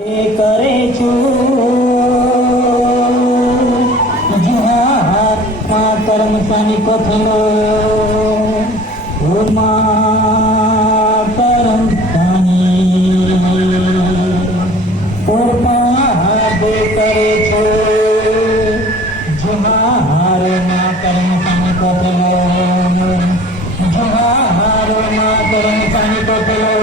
करे छू जुहार मातरम सानी कथलो मातरम सानी करे छू जुहार मातरम सानी कथलो जुहार मातरम सानी कथलो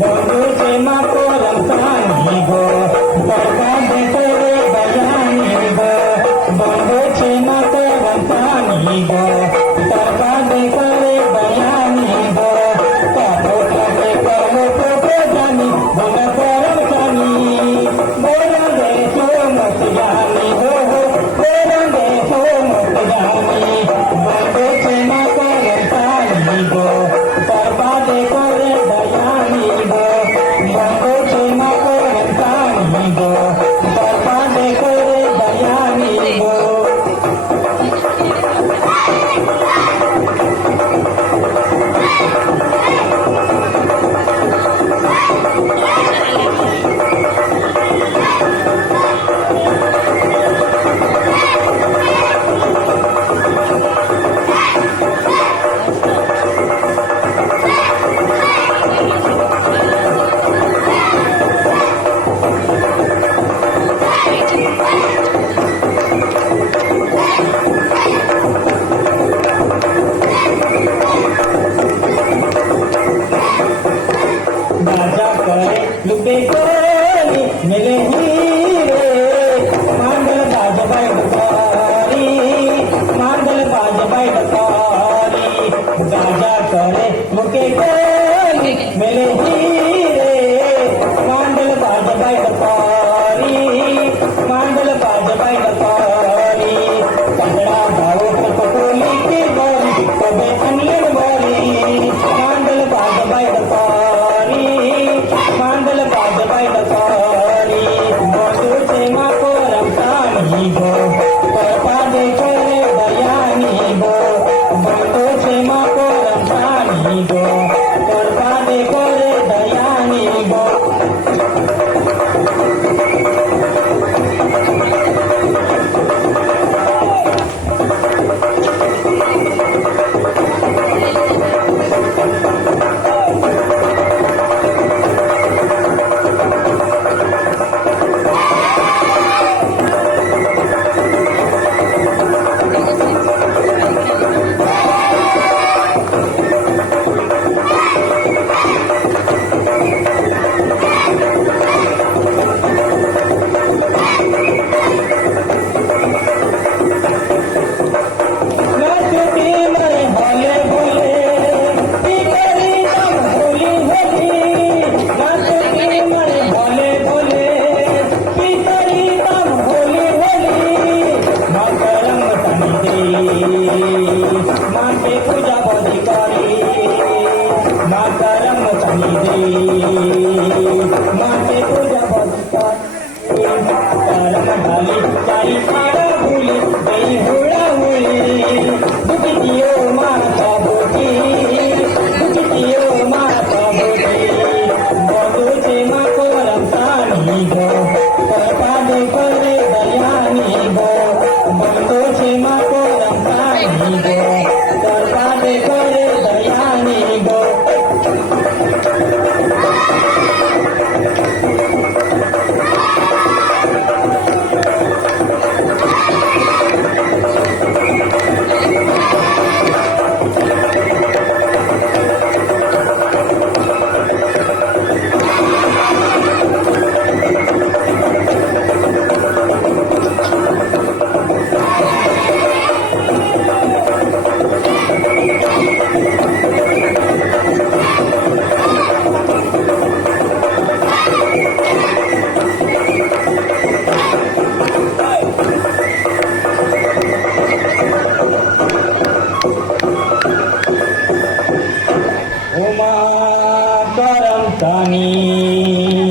बंधु से माको रमसानी गो बरसात करे बयानी गो बंधु से माको रमसानी गो बरसात करे बयानी गो कहो कहे कहो तो जानी बन करम सानी बोला दे सो मत जानी हो बोला दे सो मत जानी बंधु से माको रमसानी गो बरसात करे बयानी गो बंधु से माको रमसानी गो बरसात करे बयानी गो राजा करे लुपे कोली मिले हीरे मांगल बाज बाई बकारी मांगल बाज बाई बकारी राजा करे लुपे कोली मिले हीरे मांगल बाज बाई बकारी मांगल बाज बाई बकारी कंगड़ा गाओ पटोली की बारी कबे अनियन बारी मांगल बाज बाई बकारी मांगल बाज बाई बकारी बंधु से माको रमसानी गो बरसात करे बयानी गो बंधु से माको रमसानी गो बरसात करे रे